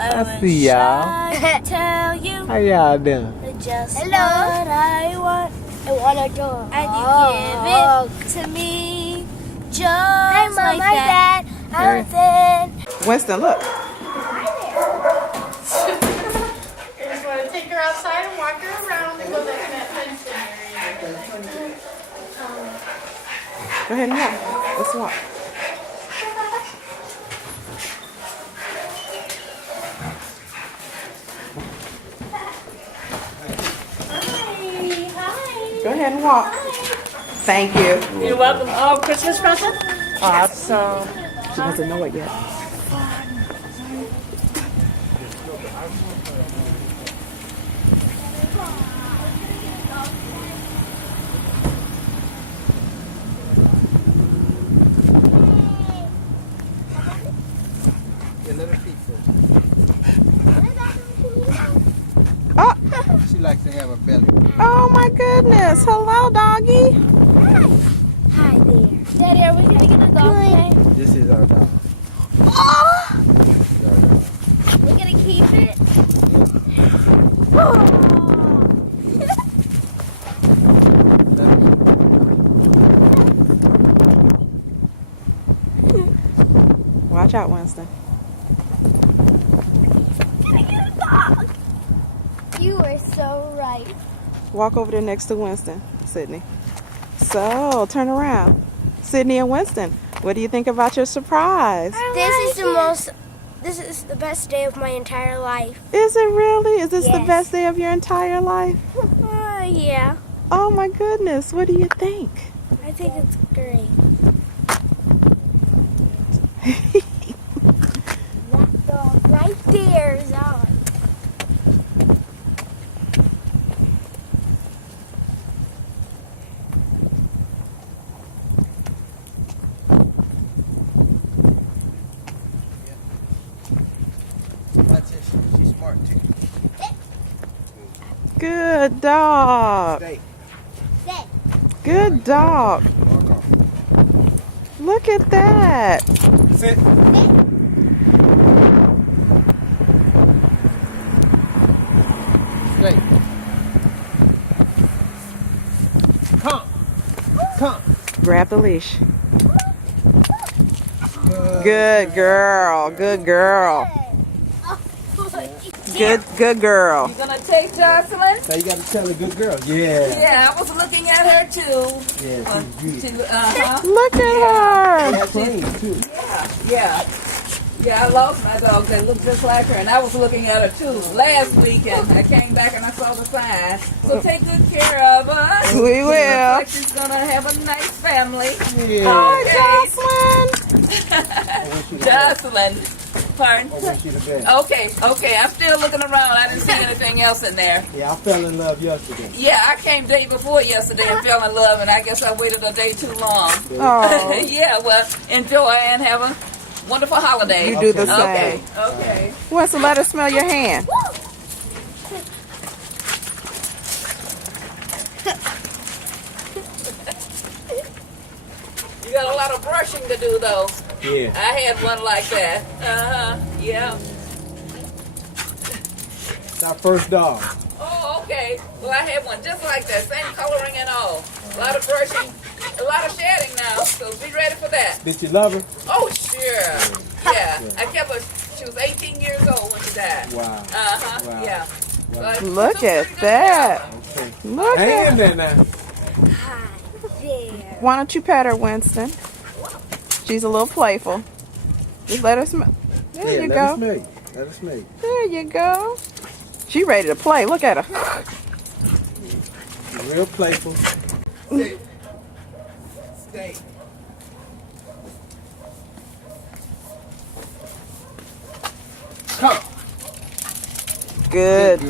I see y'all. Tell you How y'all doing? just Hello. what I want, I want a dog. and you give it to me just Hi, Mom. like Hi, that. Dad. I'm Finn. Winston, look. You just want to take her outside and walk her around and go back in that fenced area. Go ahead and walk. Let's walk. Hi. Go ahead and walk. Thank you. You're welcome. Oh, Christmas present? Awesome. She doesn't know it yet. Oh, She likes to have a belly. oh my goodness. Hello, doggy. Hi there. Daddy, are we gonna get a dog today? This is our dog. Oh, This is our dog. We're gonna keep it. watch out, Winston. You were so right. Walk over there next to Winston, Sydney. So, turn around. Sydney and Winston, what do you think about your surprise? This is the best day of my entire life. Is it really? Is this the Yes. best day of your entire life? Yeah. Oh my goodness, what do you think? I think it's great. That dog right there is on. That's it. She's smart too. Good dog. Stay. Good dog. Walk off. Look at that. Sit. Stay. Come. Come. Grab the leash. Good girl. Good girl. Good girl. You gonna take Jocelyn? Now you got to tell a good girl. Yeah. Yeah, I was looking at her too. Yeah, she's beautiful. Look at her. She's clean too. Yeah, I lost my dog that looked just like her, and I was looking at her too last weekend. I came back and I saw the sign. So take good care of her. We will. Looks like she's gonna have a nice family. Yeah. Jocelyn. Jocelyn. Pardon? I wish you the best. Okay. I'm still looking around. I didn't see anything else in there. Yeah, I fell in love yesterday. Yeah, I came day before yesterday and fell in love, and I guess I waited a day too long. Oh, Yeah, well, enjoy and have a wonderful holiday. you do the Okay. same. Okay. Winston, let us smell your hand. You got a lot of brushing to do, though. Yeah. I had one like that. Yeah. It's our first dog. Oh, okay. Well, I had one just like that, same coloring and all. A lot of brushing, a lot of shedding now, so be ready for that. Did you love her? Oh, sure. Yeah. I kept her, she was 18 years old when she died. Wow. Wow. Yeah. Wow. So Look she at took a pretty good that. job. Okay. Look Hang at in there now. Hi there. Why don't you pet her, Winston? She's a little playful. Just let her smell. There Yeah, you let go. us make. Let us make. There you go. She ready to play. Look at her. She's real playful. Sit. Stay. Come. Good dog.